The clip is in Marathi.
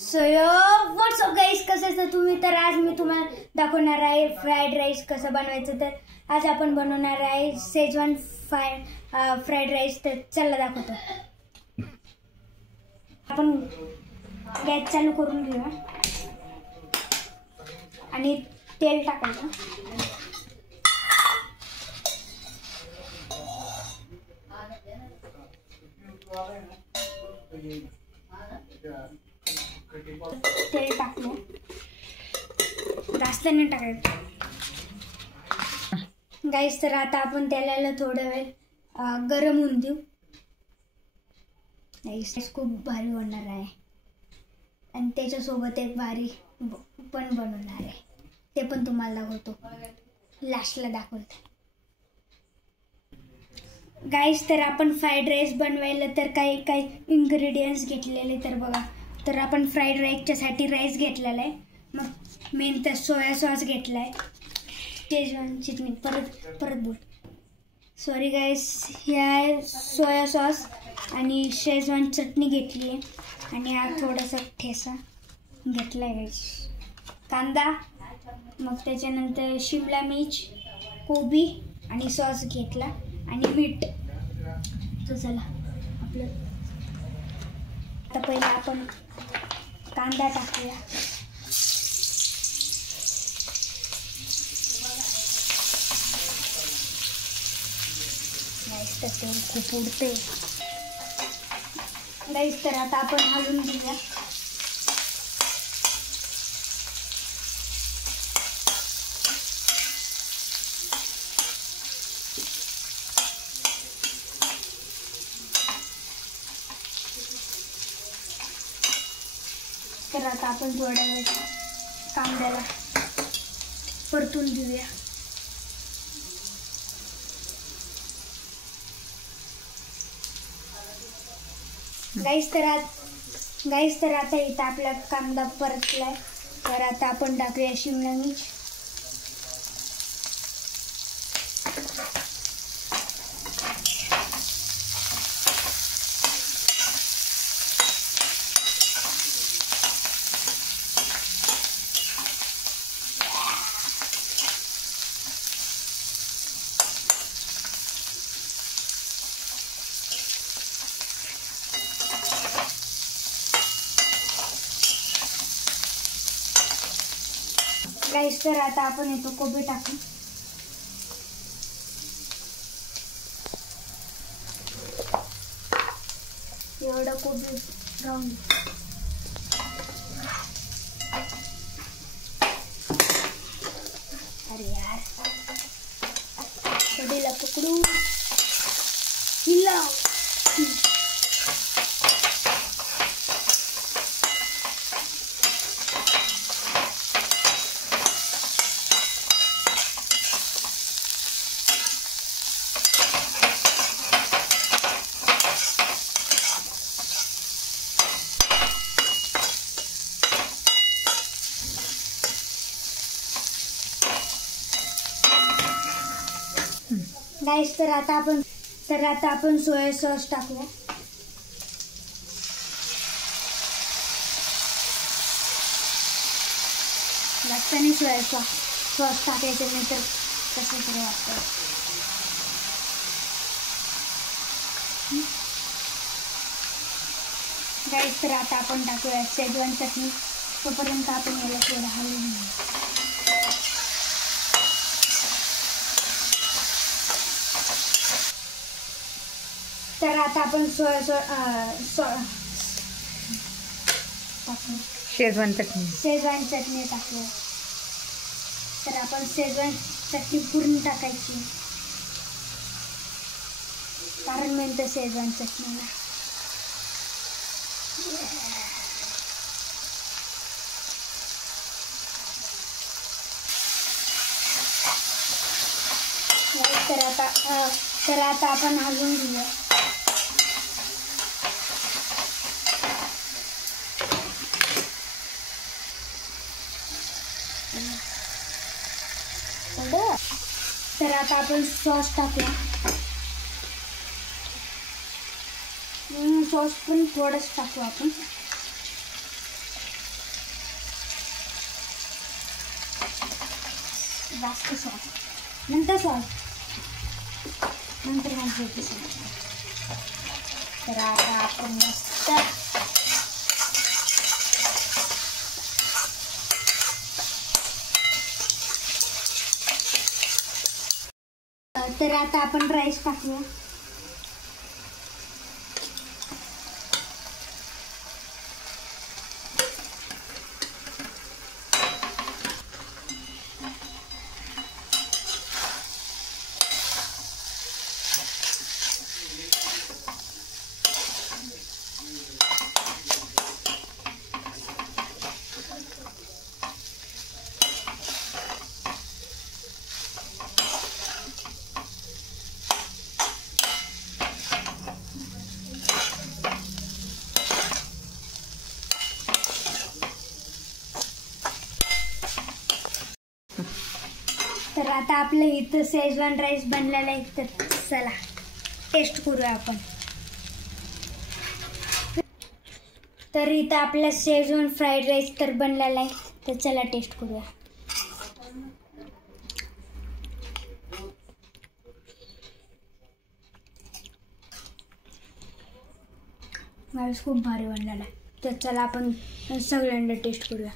सो व्हॉट्सअप गाईस, कसं असतं तुम्ही? तर आज मी तुम्हाला दाखवणार आहे फ्राईड राईस कसं बनवायचं. तर आज आपण बनवणार आहे शेजवान फ्राईड राईस. तर चला दाखवतो. आपण गॅस चालू करून घेऊया आणि तेल टाकायचं. तेल टाकलं, जास्त नाही टाकायचं गाईस. तर आता आपण तेलाला थोडा वेळ गरम होऊन देऊ. गाईस खूप भारी बनणार आहे आणि त्याच्यासोबत एक भारी पण बनवणार आहे, ते पण तुम्हाला दाखवतो, लास्टला दाखवतो गाईस. तर आपण फ्राईड राईस बनवायला तर काही इन्ग्रेडियंट्स घेतलेले. तर बघा, तर आपण फ्राईड राईसच्यासाठी राईस घेतलेला आहे. मग मेन तर सोया सॉस घेतला आहे, शेजवान चटणी, परत बोल सॉरी गाईस, हे आहे सोया सॉस आणि शेजवान चटणी घेतली आहे आणि हा थोडासा ठेसा घेतला आहे गाईस, कांदा, मग त्याच्यानंतर शिमला मिर्च, कोबी आणि सॉस घेतला आणि मीठ. तर चला आपलं आता पहिला आपण कांदा टाकूया. गाईस तर तेल खूप उडते गाईस. तर आता आपण हलवून घेऊया. तर आता आपण थोड्या वेळ कांद्याला परतून घेऊया. गाईस तर आता इथं आपला कांदा परतलाय. तर आता आपण टाकूया शिमला मिर्च, गाईस. तर आता आपण इथं कोबी टाकू. एवढं कोबी राहून अरे यार, कढईला पकडू हिला. गाईस तर आता आपण सोया सॉस टाकूया. जास्त नाही सोया सॉस टाकायचं, नाही तर कसं तरी वाटतं. गाईस तर आता आपण टाकूया शेजवान चटणी. तोपर्यंत आपण याला थोडं हलवून घेऊ. तर आता आपण शेजवान चटणी टाकूया. तर आपण शेजवान चटणी पूर्ण टाकायची, कारण मेन तर शेजवान चटणीला. तर आता आपण हलवून घेऊया. तर आता आपण सॉस टाकूया. सॉस पण थोडंच टाकू आपण. जास्त सॉस, नंतर सॉस, नंतर घालायचं सॉस. तर आता आपण मस्त तर आता आपण राईस टाकूया. तर आता आपलं इथं शेजवान राईस बनलेला आहे. तर चला टेस्ट करूया आपण. तर इथं आपला शेजवान फ्राईड राईस तर बनलेला आहे. तर चला टेस्ट करूया. राईस खूप भारी बनलेला आहे. तर चला आपण सगळ्यांना टेस्ट करूया.